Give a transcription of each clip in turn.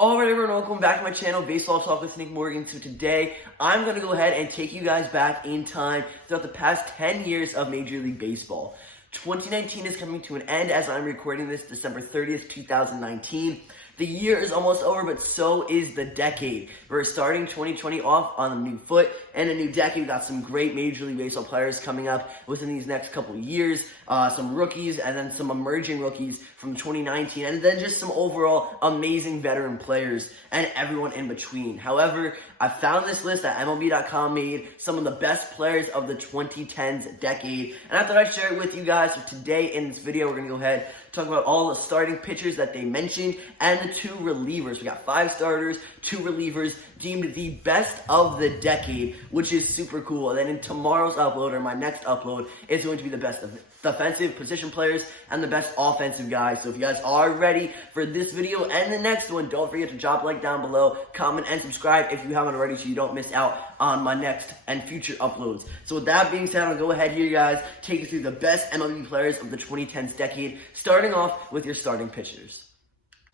Alright everyone, welcome back to my channel, Baseball Talk with Nick Morgan. So today, I'm going to go ahead and take you guys back in time throughout the past 10 years of Major League Baseball. 2019 is coming to an end as I'm recording this December 30th, 2019. The year is almost over, but so is the decade. We're starting 2020 off on a new foot and a new decade. We've got some great Major League Baseball players coming up within these next couple of years. Some rookies and then some emerging rookies from 2019. And then just some overall amazing veteran players and everyone in between. However, I found this list that MLB.com made some of the best players of the 2010s decade. And I thought I'd share it with you guys. So today in this video, we're going to go ahead and talk about all the starting pitchers that they mentioned and the two relievers. We got 5 starters, 2 relievers deemed the best of the decade, which is super cool. And then in tomorrow's upload, or my next upload, is going to be the best of defensive position players and the best offensive guys. So if you guys are ready for this video and the next one, don't forget to drop a like down below, comment, and subscribe if you haven't already so you don't miss out on my next and future uploads. So with that being said, I'll go ahead here, guys, take you through the best MLB players of the 2010s decade, starting off with your starting pitchers.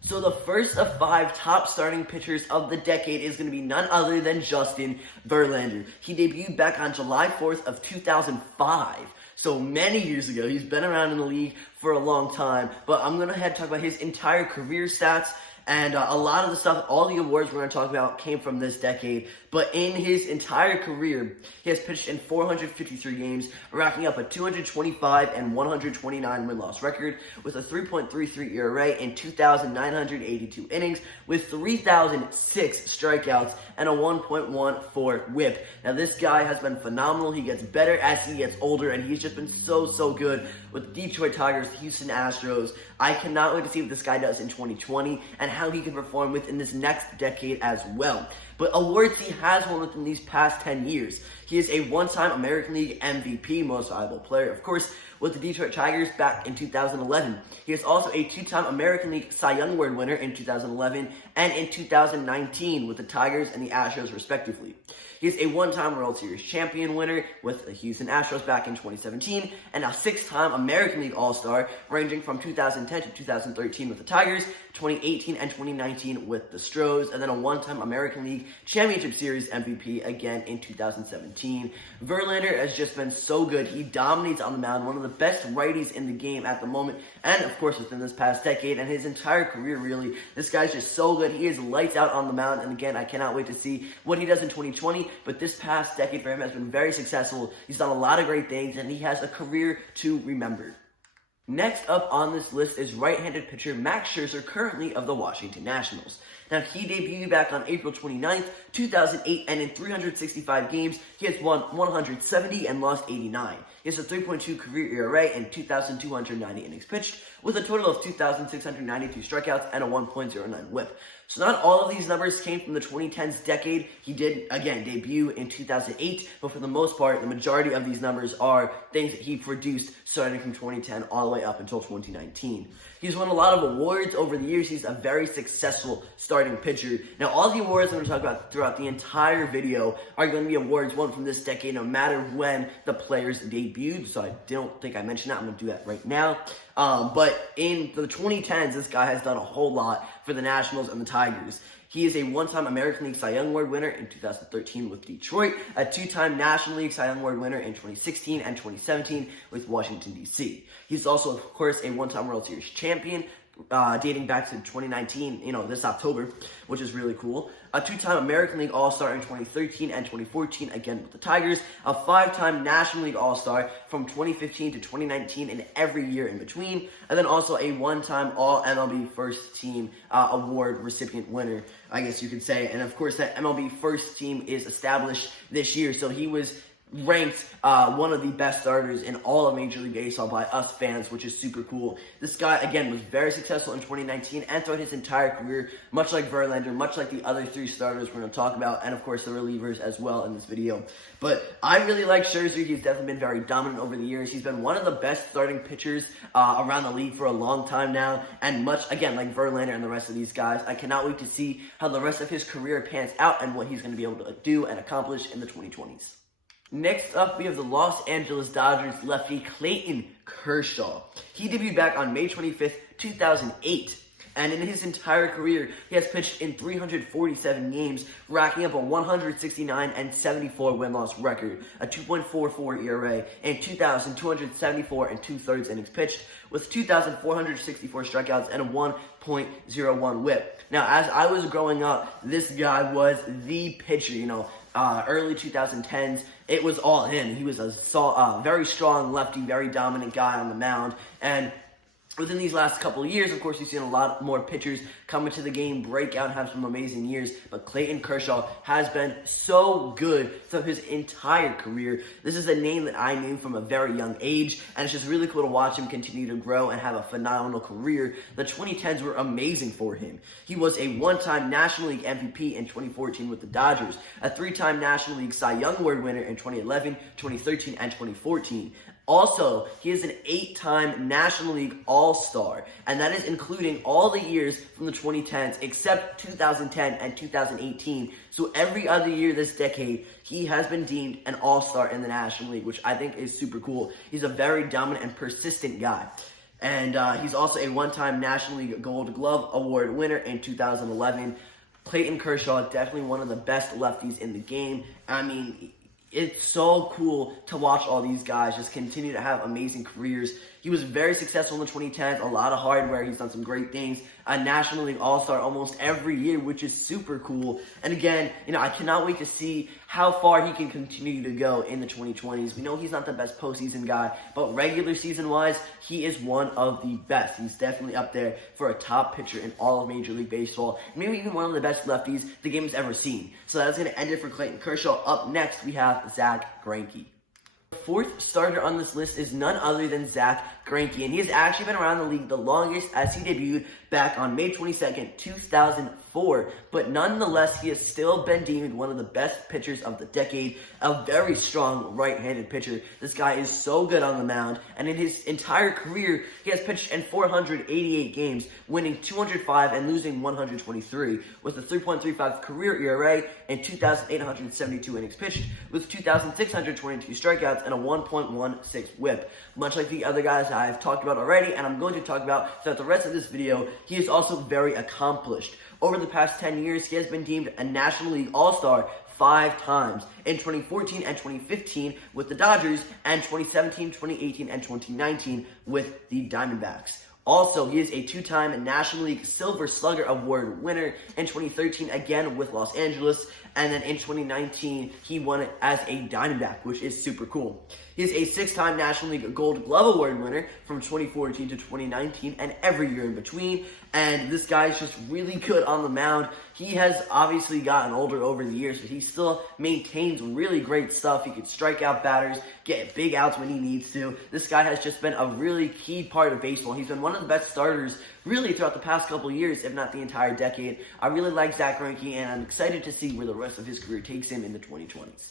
So the first of 5 top starting pitchers of the decade is going to be none other than Justin Verlander. He debuted back on July 4th of 2005. So many years ago. He's been around in the league for a long time, but I'm going to head talk about his entire career stats. And a lot of the stuff, all the awards we're going to talk about came from this decade. But in his entire career, he has pitched in 453 games, racking up a 225 and 129 win-loss record with a 3.33 ERA in 2,982 innings with 3,006 strikeouts and a 1.14 whip. Now, this guy has been phenomenal. He gets better as he gets older, and he's just been so good with the Detroit Tigers, the Houston Astros. I cannot wait to see what this guy does in 2020 and how he can perform within this next decade as well. But awards he has won within these past 10 years. He is a one-time American League MVP, most valuable player, of course, with the Detroit Tigers back in 2011. He is also a 2-time American League Cy Young Award winner in 2011 and in 2019 with the Tigers and the Astros, respectively. He is a 1-time World Series champion winner with the Houston Astros back in 2017 and a 6-time American League All-Star ranging from 2010 to 2013 with the Tigers, 2018 and 2019 with the Stros, and then a 1-time American League Championship Series MVP again in 2017. Verlander has just been so good. He dominates on the mound, one of the best righties in the game at the moment, and of course within this past decade and his entire career, really. This guy's just so good. He is lights out on the mound, and again, I cannot wait to see what he does in 2020, but this past decade for him has been very successful. He's done a lot of great things, and he has a career to remember. Next up on this list is right-handed pitcher Max Scherzer, currently of the Washington Nationals. Now, he debuted back on April 29th, 2008, and in 365 games, he has won 170 and lost 89. He has a 3.2 career ERA and 2,290 innings pitched, with a total of 2,692 strikeouts and a 1.09 whip. So not all of these numbers came from the 2010s decade. He did, again, debut in 2008, but for the most part, the majority of these numbers are things that he produced starting from 2010 all the way up until 2019. He's won a lot of awards over the years. He's a very successful starting pitcher. Now, all the awards I'm going to talk about throughout the entire video are going to be awards won from this decade, no matter when the players debuted. So I don't think I mentioned that. I'm going to do that right now. But in the 2010s, this guy has done a whole lot for the Nationals and the Tigers. He is a 1-time American League Cy Young Award winner in 2013 with Detroit, a 2-time National League Cy Young Award winner in 2016 and 2017 with Washington, D.C. He's also, of course, a 1-time World Series champion, dating back to 2019, this October, which is really cool. A 2-time American League All-Star in 2013 and 2014, again with the Tigers. A 5-time National League All-Star from 2015 to 2019 and every year in between. And then also a 1-time All-MLB First Team Award recipient winner, I guess you could say. And of course, that MLB First Team is established this year, so he was ranked one of the best starters in all of Major League Baseball by us fans, which is super cool. This guy, again, was very successful in 2019 and throughout his entire career, much like Verlander, much like the other 3 starters we're going to talk about, and of course the relievers as well in this video. But I really like Scherzer. He's definitely been very dominant over the years. He's been one of the best starting pitchers around the league for a long time now, and much, again, like Verlander and the rest of these guys. I cannot wait to see how the rest of his career pans out and what he's going to be able to do and accomplish in the 2020s. Next up, we have the Los Angeles Dodgers lefty Clayton Kershaw. He debuted back on May 25th, 2008. And in his entire career, he has pitched in 347 games, racking up a 169-74 win-loss record, a 2.44 ERA, and 2,274 and 2/3 innings pitched, with 2,464 strikeouts and a 1.01 WHIP. Now, as I was growing up, this guy was the pitcher. Early 2010s, it was all him. He was a very strong lefty, very dominant guy on the mound, and within these last couple of years, of course, we've seen a lot more pitchers come into the game, break out, and have some amazing years. But Clayton Kershaw has been so good throughout his entire career. This is a name that I knew from a very young age, and it's just really cool to watch him continue to grow and have a phenomenal career. The 2010s were amazing for him. He was a one-time National League MVP in 2014 with the Dodgers, a three-time National League Cy Young Award winner in 2011, 2013, and 2014. Also, he is an 8-time National League All-Star, and that is including all the years from the 2010s except 2010 and 2018. So every other year this decade, he has been deemed an All-Star in the National League, which I think is super cool. He's a very dominant and persistent guy. And he's also a one-time National League Gold Glove Award winner in 2011. Clayton Kershaw, definitely one of the best lefties in the game. I mean, it's so cool to watch all these guys just continue to have amazing careers. He was very successful in the 2010s, a lot of hardware. He's done some great things. A National League All-Star almost every year, which is super cool. And again, I cannot wait to see how far he can continue to go in the 2020s. We know he's not the best postseason guy, but regular season-wise, he is one of the best. He's definitely up there for a top pitcher in all of Major League Baseball. Maybe even one of the best lefties the game has ever seen. So that's going to end it for Clayton Kershaw. Up next, we have Zack Greinke. The fourth starter on this list is none other than Zack Greinke, and he has actually been around the league the longest, as he debuted back on May 22nd, 2004, but nonetheless, he has still been deemed one of the best pitchers of the decade, a very strong right-handed pitcher. This guy is so good on the mound, and in his entire career, he has pitched in 488 games, winning 205 and losing 123, with a 3.35 career ERA and 2,872 innings pitched, with 2,622 strikeouts and a 1.16 WHIP. Much like the other guys I've talked about already, and I'm going to talk about throughout the rest of this video, he is also very accomplished. Over the past 10 years, he has been deemed a National League All-Star 5 times, in 2014 and 2015 with the Dodgers, and 2017, 2018, and 2019 with the Diamondbacks. Also, he is a 2-time National League Silver Slugger Award winner in 2013, again with Los Angeles, and then in 2019, he won it as a Diamondback, which is super cool. He is a 6-time National League Gold Glove Award winner from 2014 to 2019 and every year in between, and this guy is just really good on the mound. He has obviously gotten older over the years, but he still maintains really great stuff. He can strike out batters, get big outs when he needs to. This guy has just been a really key part of baseball. He's been one of the best starters really throughout the past couple years, if not the entire decade. I really like Zack Greinke, and I'm excited to see where the rest of his career takes him in the 2020s.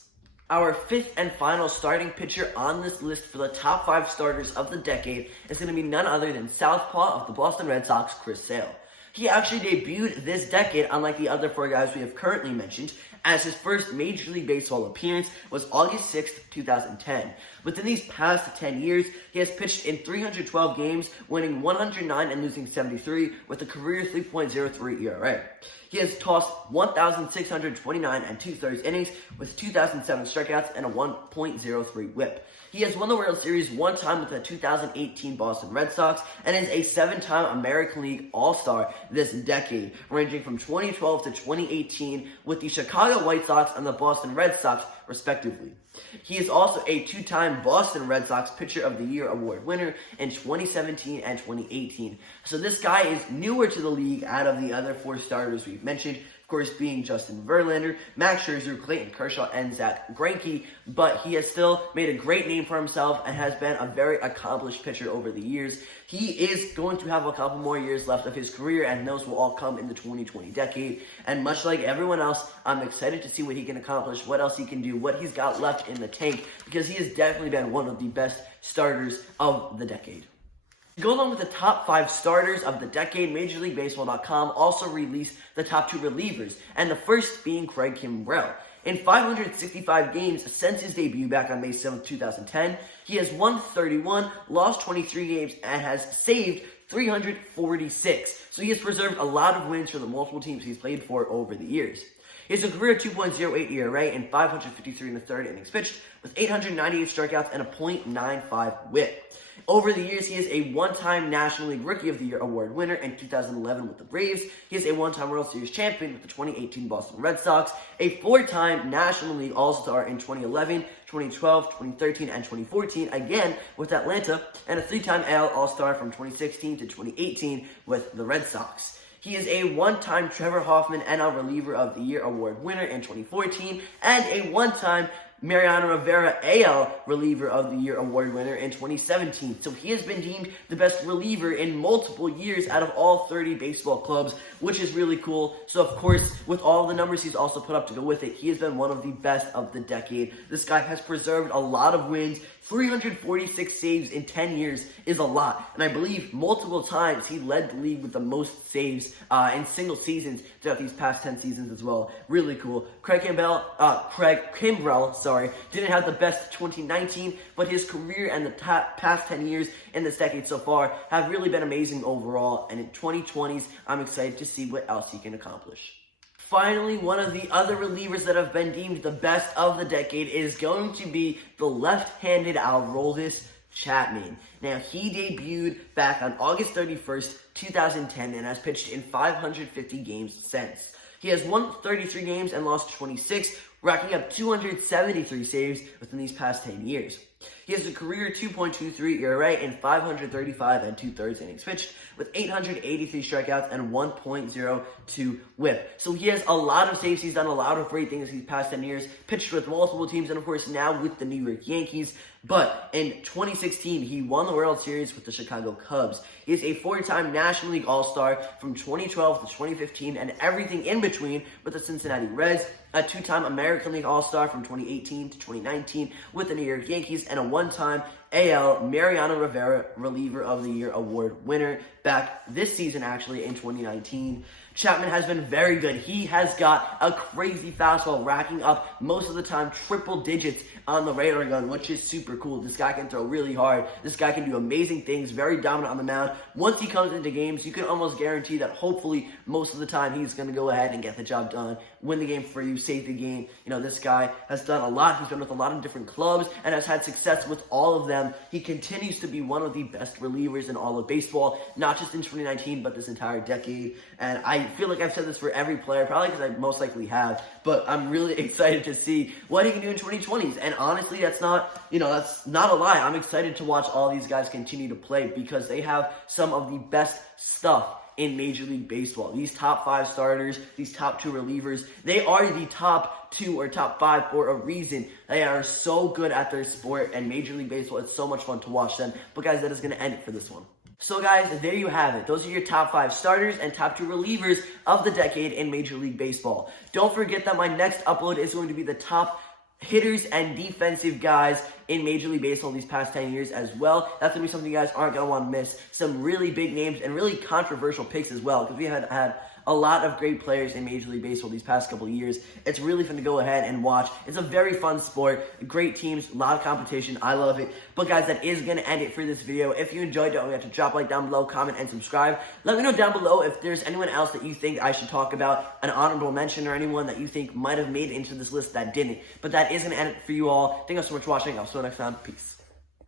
Our fifth and final starting pitcher on this list for the top 5 starters of the decade is going to be none other than Southpaw of the Boston Red Sox, Chris Sale. He actually debuted this decade, unlike the other 4 guys we have currently mentioned, as his first Major League Baseball appearance was August 6th, 2010. Within these past 10 years, he has pitched in 312 games, winning 109 and losing 73, with a career 3.03 ERA. He has tossed 1,629 and 2/3 innings with 2,007 strikeouts and a 1.03 WHIP. He has won the World Series 1 time with the 2018 Boston Red Sox and is a 7-time American League All-Star this decade, ranging from 2012 to 2018 with the Chicago White Sox and the Boston Red Sox, respectively. He is also a 2-time Boston Red Sox Pitcher of the Year award winner in 2017 and 2018. So this guy is newer to the league out of the other 4 starters we've mentioned, of course being Justin Verlander, Max Scherzer, Clayton Kershaw, and Zack Greinke, but he has still made a great name for himself and has been a very accomplished pitcher over the years. He is going to have a couple more years left of his career, and those will all come in the 2020 decade. And much like everyone else, I'm excited to see what he can accomplish, what else he can do, what he's got left in the tank, because he has definitely been one of the best starters of the decade. To go along with the top 5 starters of the decade, MajorLeagueBaseball.com also released the top 2 relievers, and the first being Craig Kimbrel. In 565 games since his debut back on May 7, 2010, he has won 31, lost 23 games, and has saved 346. So he has preserved a lot of wins for the multiple teams he's played for over the years. He has a career 2.08 ERA and 553 in the third innings pitched, with 898 strikeouts and a .95 WHIP. Over the years, he is a one-time National League Rookie of the Year award winner in 2011 with the Braves. He is a one-time World Series champion with the 2018 Boston Red Sox, a four-time National League All-Star in 2011, 2012, 2013, and 2014, again with Atlanta, and a three-time AL All-Star from 2016 to 2018 with the Red Sox. He is a one-time Trevor Hoffman NL Reliever of the Year award winner in 2014, and a one-time Mariano Rivera AL Reliever of the Year award winner in 2017. So he has been deemed the best reliever in multiple years out of all 30 baseball clubs, which is really cool. So of course, with all the numbers he's also put up to go with it, he has been one of the best of the decade. This guy has preserved a lot of wins. 346 saves in 10 years is a lot, and I believe multiple times he led the league with the most saves in single seasons throughout these past 10 seasons as well. Really cool. Craig Kimbrel, didn't have the best 2019, but his career and the past 10 years in this decade so far have really been amazing overall, and in 2020s, I'm excited to see what else he can accomplish. Finally, one of the other relievers that have been deemed the best of the decade is going to be the left-handed Aroldis Chapman. Now, he debuted back on August 31st, 2010, and has pitched in 550 games since. He has won 33 games and lost 26, racking up 273 saves within these past 10 years. He has a career 2.23 ERA and 535 and two-thirds innings pitched, with 883 strikeouts and 1.02 WHIP. So he has a lot of saves. He's done a lot of great things these past 10 years, pitched with multiple teams, and of course now with the New York Yankees. But in 2016, he won the World Series with the Chicago Cubs. He is a four-time National League All-Star from 2012 to 2015 and everything in between with the Cincinnati Reds, a two-time American League All-Star from 2018 to 2019 with the New York Yankees, and a one-time AL Mariano Rivera Reliever of the Year award winner back this season, actually, in 2019. Chapman has been very good. He has got a crazy fastball, racking up most of the time triple digits on the radar gun, which is super cool. This guy can throw really hard. This guy can do amazing things, very dominant on the mound. Once he comes into games, you can almost guarantee that hopefully most of the time he's going to go ahead and get the job done, win the game for you, save the game. You know, this guy has done a lot. He's been with a lot of different clubs and has had success with all of them. He continues to be one of the best relievers in all of baseball, not just in 2019, but this entire decade. And I feel like I've said this for every player, probably because I most likely have, but I'm really excited to see what he can do in 2020s. And honestly, that's not a lie. I'm excited to watch all these guys continue to play because they have some of the best stuff in Major League Baseball. These top 5 starters, these top 2 relievers, they are the top 2 or top 5 for a reason. They are so good at their sport, and Major League Baseball, it's so much fun to watch them. But guys, that is going to end it for this one. So guys, there you have it. Those are your top 5 starters and top 2 relievers of the decade in Major League Baseball. Don't forget that my next upload is going to be the top hitters and defensive guys in Major League Baseball these past 10 years as well. That's going to be something you guys aren't going to want to miss. Some really big names and really controversial picks as well, because we have had a lot of great players in Major League Baseball these past couple of years. It's really fun to go ahead and watch. It's a very fun sport. Great teams, a lot of competition. I love it. But guys, that is going to end it for this video. If you enjoyed, don't forget to drop a like down below, comment, and subscribe. Let me know down below if there's anyone else that you think I should talk about, an honorable mention, or anyone that you think might have made it into this list that didn't. But that is going to end it for you all. Thank you so much for watching. I'll see you next time. Peace.